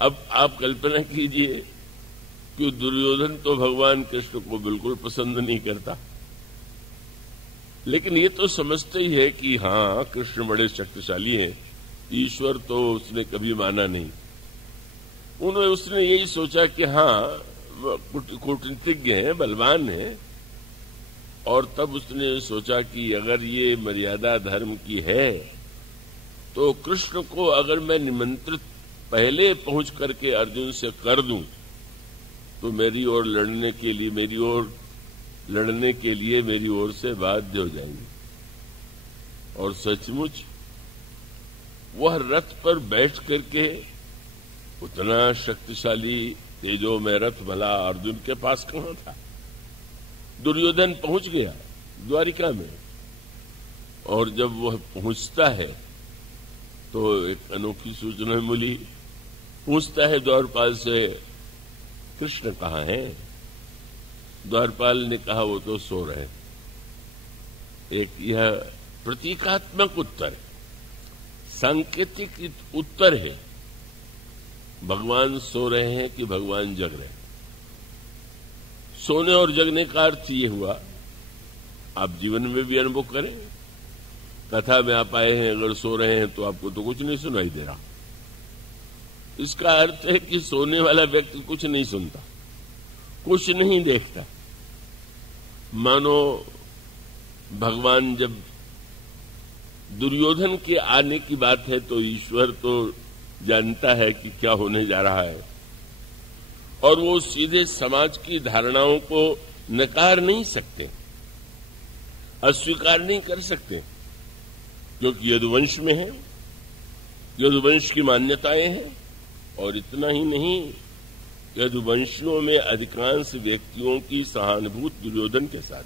अब आप कल्पना कीजिए कि दुर्योधन तो भगवान कृष्ण को बिल्कुल पसंद नहीं करता, लेकिन ये तो समझते ही है कि हाँ कृष्ण बड़े शक्तिशाली हैं, ईश्वर तो उसने कभी माना नहीं। उसने यही सोचा कि हाँ कूटनीतिज्ञ हैं, बलवान हैं, और तब उसने सोचा कि अगर ये मर्यादा धर्म की है तो कृष्ण को अगर मैं निमंत्रित पहले पहुंच करके अर्जुन से कर दूं तो मेरी ओर लड़ने के लिए मेरी ओर से बाध्य हो जाएंगे। और सचमुच वह रथ पर बैठ करके उतना शक्तिशाली तेजो में रथ भला अर्जुन के पास कहां था। दुर्योधन पहुंच गया द्वारिका में, और जब वह पहुंचता है तो एक अनोखी सूचना मिली। पूछता है द्वारपाल से, कृष्ण कहाँ है? द्वारपाल ने कहा वो तो सो रहे। एक यह प्रतीकात्मक उत्तर है, सांकेतिक उत्तर है। भगवान सो रहे हैं कि भगवान जग रहे हैं? सोने और जगने का अर्थ ये हुआ, आप जीवन में भी अनुभव करें। कथा में आप आए हैं, अगर सो रहे हैं तो आपको तो कुछ नहीं सुनाई दे रहा। इसका अर्थ है कि सोने वाला व्यक्ति कुछ नहीं सुनता, कुछ नहीं देखता। मानो भगवान जब दुर्योधन के आने की बात है तो ईश्वर तो जानता है कि क्या होने जा रहा है, और वो सीधे समाज की धारणाओं को नकार नहीं सकते, अस्वीकार नहीं कर सकते, क्योंकि यदुवंश में है, यदुवंश की मान्यताएं हैं। और इतना ही नहीं, यदुवंशियों में अधिकांश व्यक्तियों की सहानुभूति दुर्योधन के साथ,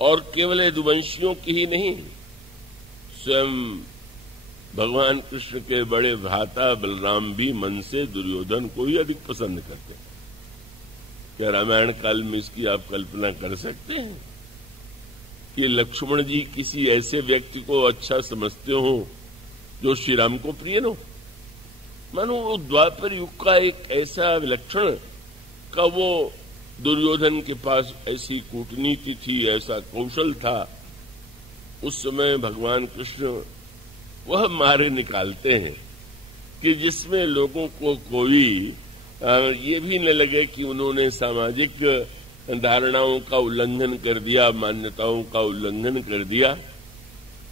और केवल यदुवंशियों की ही नहीं, स्वयं भगवान कृष्ण के बड़े भ्राता बलराम भी मन से दुर्योधन को ही अधिक पसंद करते हैं। क्या रामायण काल में इसकी आप कल्पना कर सकते हैं कि लक्ष्मण जी किसी ऐसे व्यक्ति को अच्छा समझते हो जो श्री राम को प्रिय हो? मानो वो द्वापर युग का एक ऐसा विलक्षण का वो दुर्योधन के पास ऐसी कूटनीति थी, ऐसा कौशल था। उस समय भगवान कृष्ण वह मारे निकालते हैं कि जिसमें लोगों को कोई ये भी न लगे कि उन्होंने सामाजिक धारणाओं का उल्लंघन कर दिया, मान्यताओं का उल्लंघन कर दिया,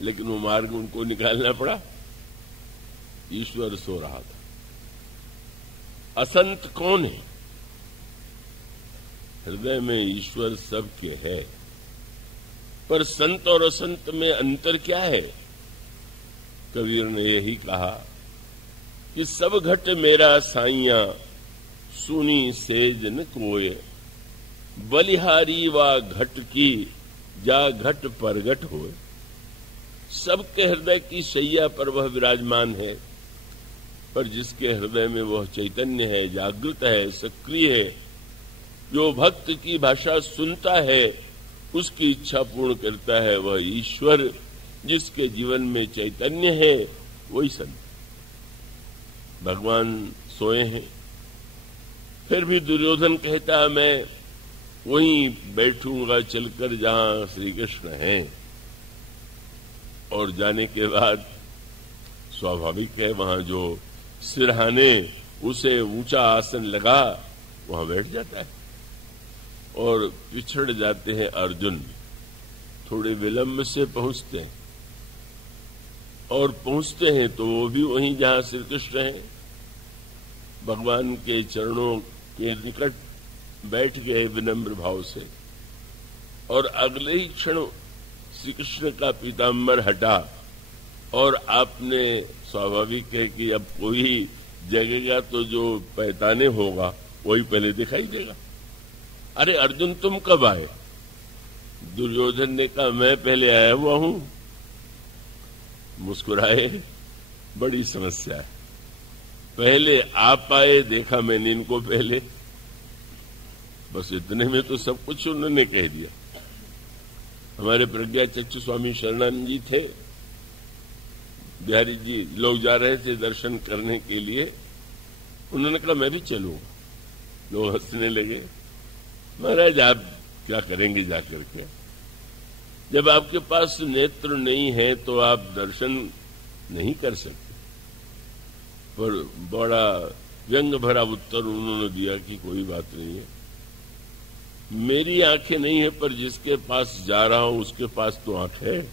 लेकिन वो मार्ग उनको निकालना पड़ा। ईश्वर सो रहा था। असंत कौन है? हृदय में ईश्वर सबके है, पर संत और असंत में अंतर क्या है? कबीर ने यही कहा कि सब घट मेरा साइया सुनी सेज न कोय, बलिहारी वा घट की जा घट परगट होए। सबके हृदय की शैया पर वह विराजमान है, पर जिसके हृदय में वह चैतन्य है, जागृत है, सक्रिय है, जो भक्त की भाषा सुनता है, उसकी इच्छा पूर्ण करता है, वह ईश्वर जिसके जीवन में चैतन्य है, वही संत। भगवान सोए हैं, फिर भी दुर्योधन कहता मैं वहीं बैठूंगा चलकर जहां श्री कृष्ण हैं। और जाने के बाद स्वाभाविक है वहां जो सिरहाने उसे ऊंचा आसन लगा वहां बैठ जाता है। और पिछड़ जाते हैं अर्जुन, थोड़े विलंब से पहुंचते हैं, और पहुंचते हैं तो वो भी वहीं जहां श्री कृष्ण हैं, भगवान के चरणों के निकट बैठ गए विनम्र भाव से। और अगले ही क्षण श्री कृष्ण का पीताम्बर हटा, और आपने स्वाभाविक है कि अब कोई जगेगा तो जो पैताने होगा वही पहले दिखाई देगा। अरे अर्जुन तुम कब आए? दुर्योधन ने कहा मैं पहले आया हुआ हूं। मुस्कुराए, बड़ी समस्या है, पहले आप आए, देखा मैंने इनको पहले। बस इतने में तो सब कुछ उन्होंने कह दिया। हमारे प्रज्ञा चक्षु स्वामी शरणानंद जी थे, बिहारी जी लोग जा रहे थे दर्शन करने के लिए, उन्होंने कहा मैं भी चलूंगा। लोग हंसने लगे। महाराज आप क्या करेंगे जाकर के? जब आपके पास नेत्र नहीं है तो आप दर्शन नहीं कर सकते। पर बड़ा व्यंग भरा उत्तर उन्होंने दिया कि कोई बात नहीं है, मेरी आंखें नहीं है पर जिसके पास जा रहा हूं उसके पास तो आंख है,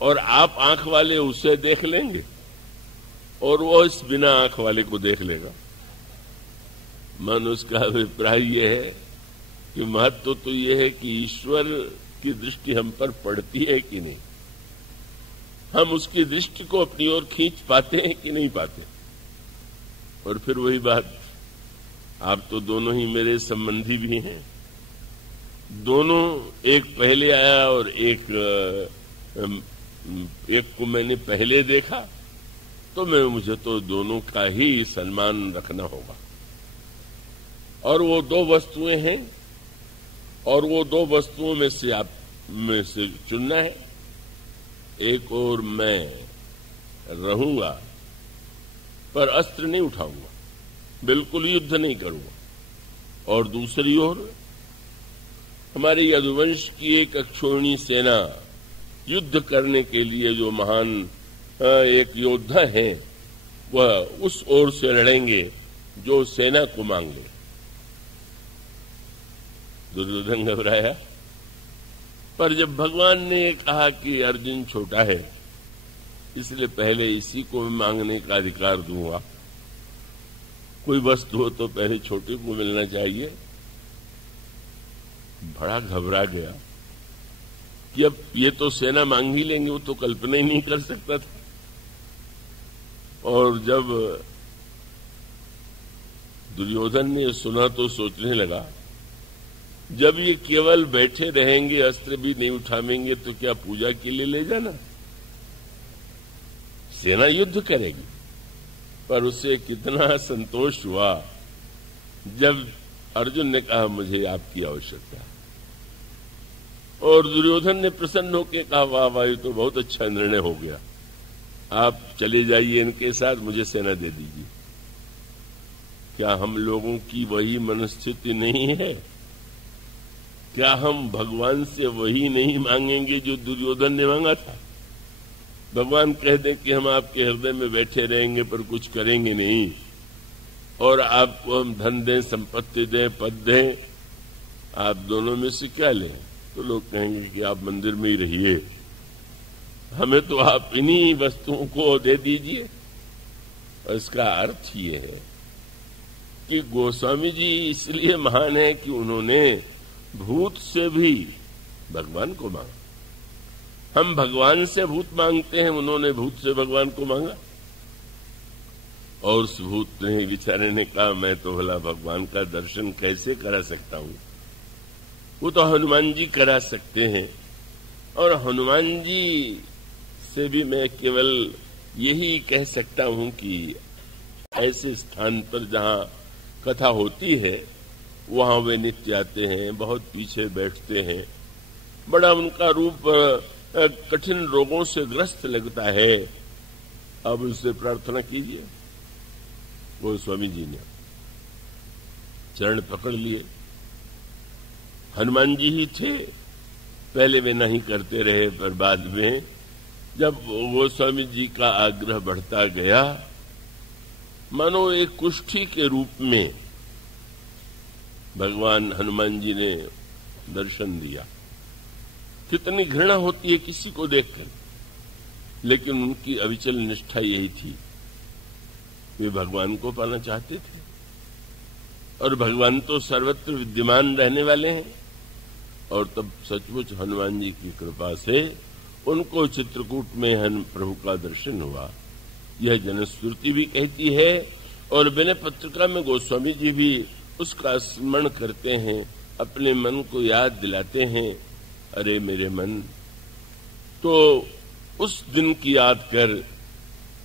और आप आंख वाले उसे देख लेंगे और वो इस बिना आंख वाले को देख लेगा। मन उसका अभिप्राय यह है कि महत्व तो यह है कि ईश्वर की दृष्टि हम पर पड़ती है कि नहीं, हम उसकी दृष्टि को अपनी ओर खींच पाते हैं कि नहीं पाते। और फिर वही बात, आप तो दोनों ही मेरे संबंधी भी हैं, दोनों, एक पहले आया और एक को मैंने पहले देखा, तो मुझे तो दोनों का ही सम्मान रखना होगा। और वो दो वस्तुएं हैं और वो दो वस्तुओं में से आप में से चुनना है। एक और मैं रहूंगा पर अस्त्र नहीं उठाऊंगा, बिल्कुल युद्ध नहीं करूंगा, और दूसरी ओर हमारे यदुवंश की एक अक्षोहिणी सेना युद्ध करने के लिए जो महान एक योद्धा है वह उस ओर से लड़ेंगे जो सेना को मांगे। दुर्योधन घबराया, पर जब भगवान ने कहा कि अर्जुन छोटा है इसलिए पहले इसी को मांगने का अधिकार दूंगा, कोई वस्तु हो तो पहले छोटे को मिलना चाहिए, बड़ा घबरा गया कि अब ये तो सेना मांग ही लेंगे, वो तो कल्पना ही नहीं कर सकता था। और जब दुर्योधन ने सुना तो सोचने लगा, जब ये केवल बैठे रहेंगे, अस्त्र भी नहीं उठावेंगे, तो क्या पूजा के लिए ले जाना? सेना युद्ध करेगी। पर उसे कितना संतोष हुआ जब अर्जुन ने कहा मुझे आपकी आवश्यकता है। और दुर्योधन ने प्रसन्न होकर कहा वाह वाह, ये तो बहुत अच्छा निर्णय हो गया, आप चले जाइए इनके साथ, मुझे सेना दे दीजिए। क्या हम लोगों की वही मनस्थिति नहीं है? क्या हम भगवान से वही नहीं मांगेंगे जो दुर्योधन ने मांगा था? भगवान कह दें कि हम आपके हृदय में बैठे रहेंगे पर कुछ करेंगे नहीं, और आपको हम धन दें, संपत्ति दें, पद दें, आप दोनों में से क्या लें? तो लोग कहेंगे कि आप मंदिर में ही रहिए, हमें तो आप इन्हीं वस्तुओं को दे दीजिए। और इसका अर्थ ये है कि गोस्वामी जी इसलिए महान है कि उन्होंने भूत से भी भगवान को मांगा। हम भगवान से भूत मांगते हैं, उन्होंने भूत से भगवान को मांगा। और उस भूत ने बेचारे ने कहा मैं तो भला भगवान का दर्शन कैसे करा सकता हूं, वो तो हनुमान जी करा सकते हैं। और हनुमान जी से भी मैं केवल यही कह सकता हूं कि ऐसे स्थान पर जहां कथा होती है वहां वे नित्य आते हैं, बहुत पीछे बैठते हैं, बड़ा उनका रूप कठिन रोगों से ग्रस्त लगता है। अब उससे प्रार्थना कीजिए। वो स्वामी जी ने चरण पकड़ लिए। हनुमान जी ही थे, पहले वे नहीं करते रहे, पर बाद में जब वो स्वामी जी का आग्रह बढ़ता गया, मानो एक कुष्ठी के रूप में भगवान हनुमान जी ने दर्शन दिया। कितनी घृणा होती है किसी को देखकर, लेकिन उनकी अविचल निष्ठा यही थी, वे भगवान को पाना चाहते थे। और भगवान तो सर्वत्र विद्यमान रहने वाले हैं। और तब सचमुच हनुमान जी की कृपा से उनको चित्रकूट में प्रभु का दर्शन हुआ। यह जनश्रुति भी कहती है, और विनय पत्रिका में गोस्वामी जी भी उसका स्मरण करते हैं, अपने मन को याद दिलाते हैं, अरे मेरे मन, तो उस दिन की याद कर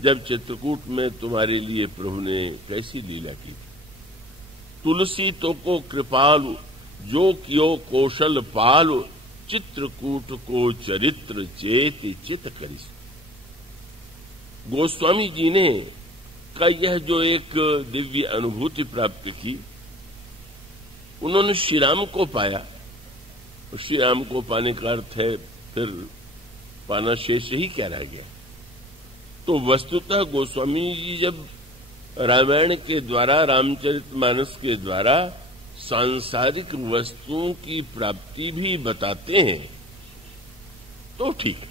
जब चित्रकूट में तुम्हारे लिए प्रभु ने कैसी लीला की। तुलसी तो को कृपालु, जो कियो कौशल पालु, चित्रकूट को चरित्र चेति चित करिस। गोस्वामी जी ने का यह जो एक दिव्य अनुभूति प्राप्त की, उन्होंने श्री राम को पाया। श्री राम को पाने का अर्थ है फिर पाना शेष ही क्या रह गया। तो वस्तुतः गोस्वामी जी जब रामायण के द्वारा, रामचरितमानस के द्वारा सांसारिक वस्तुओं की प्राप्ति भी बताते हैं तो ठीक है,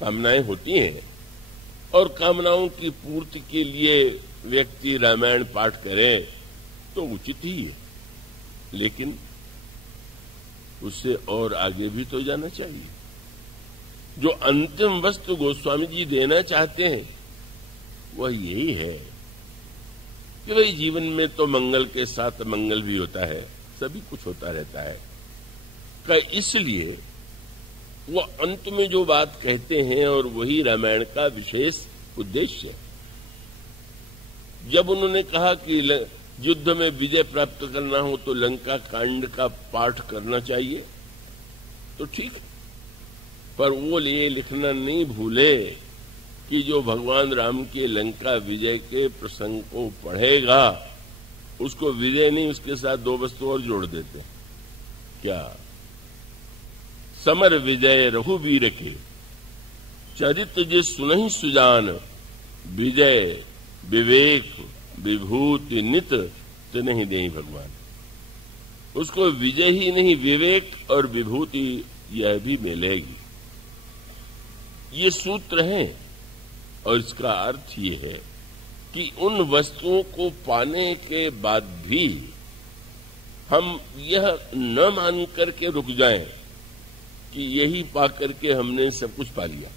कामनाएं होती हैं और कामनाओं की पूर्ति के लिए व्यक्ति रामायण पाठ करे तो उचित ही है, लेकिन उससे और आगे भी तो जाना चाहिए। जो अंतिम वस्तु गोस्वामी जी देना चाहते हैं वह यही है कि भाई जीवन में तो मंगल के साथ मंगल भी होता है, सभी कुछ होता रहता है का, इसलिए वो अंत में जो बात कहते हैं और वही रामायण का विशेष उद्देश्य है। जब उन्होंने कहा कि युद्ध में विजय प्राप्त करना हो तो लंका कांड का पाठ करना चाहिए, तो ठीक, पर वो ये लिखना नहीं भूले कि जो भगवान राम के लंका विजय के प्रसंग को पढ़ेगा उसको विजय नहीं, उसके साथ दो वस्तु और जोड़ देते हैं। क्या? समर विजय रघुवीर के, चरित जे सुनहि सुजान, विजय विवेक विभूति नित नहीं देही भगवान। उसको विजय ही नहीं, विवेक और विभूति यह भी मिलेगी। ये सूत्र है और इसका अर्थ ये है कि उन वस्तुओं को पाने के बाद भी हम यह न मान करके रुक जाएं कि यही पा करके हमने सब कुछ पा लिया।